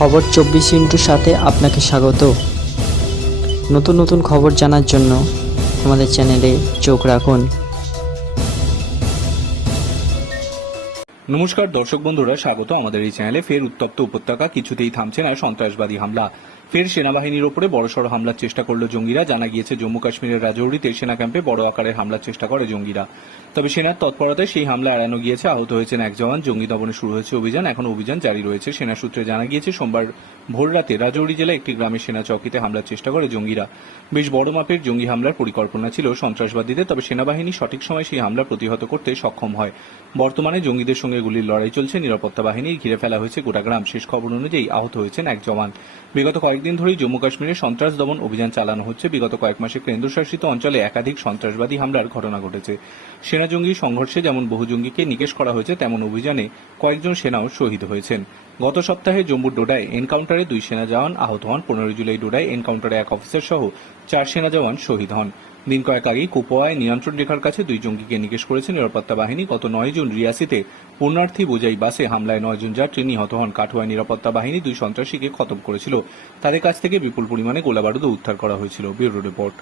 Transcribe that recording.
খবর 24 ইন্টুর সাথে আপনাকে স্বাগত। নতুন নতুন খবর জানার জন্য আমাদের চ্যানেলে চোখ রাখুন। নমস্কার দর্শক বন্ধুরা, স্বাগত আমাদের এই চ্যানেলে। ফের উত্তপ্ত উপত্যকা, কিছুতেই থামছে না সন্ত্রাসবাদী হামলা। ফের সেনাবাহিনীর ওপরে বড়সড় হামলার চেষ্টা করল জঙ্গিরা। জানা গিয়েছে জম্মু কাশ্মীরের রাজৌরিতে সেনা ক্যাম্পে বড় আকারের হামলার চেষ্টা করে জঙ্গিরা। তবে সেনার তৎপরতায় সেই হামলা এড়ানো গিয়েছে। আহত হয়েছেন এক জওয়ান। জঙ্গি দমনে শুরু হয়েছে অভিযান। এখন অভিযান জারি রয়েছে। সেনা সূত্রে জানা গিয়েছে সোমবার ভোর রাতে রাজৌরি জেলায় একটি গ্রামের সেনা চৌকিতে হামলার চেষ্টা করে জঙ্গিরা। বেশ বড় মাপের জঙ্গি হামলার পরিকল্পনা ছিল সন্ত্রাসবাদীদের, তবে সেনাবাহিনী সঠিক সময় সেই হামলা প্রতিহত করতে সক্ষম হয়। বর্তমানে জঙ্গিদের সঙ্গে গুলির লড়াই চলছে। নিরাপত্তা বাহিনীর ঘিরে ফেলা হয়েছে গোটা গ্রাম। শেষ খবর অনুযায়ী আহত হয়েছেন এক জওয়ান। বিগত কয়েকদিন ধরেই জম্মু কাশ্মীরে সন্ত্রাস দমন অভিযান চালানো হচ্ছে। বিগত কয়েক মাসে কেন্দ্রশাসিত অঞ্চলে একাধিক সন্ত্রাসবাদী হামলার ঘটনা ঘটেছে। সেনা জঙ্গি সংঘর্ষে যেমন বহু জঙ্গিকে নিকেশ করা হয়েছে, তেমন অভিযানে কয়েকজন সেনাও শহীদ হয়েছেন। গত সপ্তাহে জম্মুর ডোডায় এনকাউন্টারে 2 সেনা জওয়ান আহত হন। 15 জুলাই ডোডায় এনকাউন্টারে 1 অফিসার সহ 4 সেনা জওয়ান শহীদ হন। দিন কয়েক আগেই কুপওয়ায় নিয়ন্ত্রণ রেখার কাছে 2 জঙ্গিকে নিকেশ করেছে নিরাপত্তা বাহিনী। গত 9 জুন রিয়াসিতে পুণ্যার্থী বোঝাই বাসে হামলায় 9 জন যাত্রী নিহত হন। কাঠুয়ায় নিরাপত্তা বাহিনী 2 সন্ত্রাসীকে খতম করেছিল। তাদের কাছ থেকে বিপুল পরিমাণে গোলাবারুদও উদ্ধার করা হয়েছিল। Bureau report.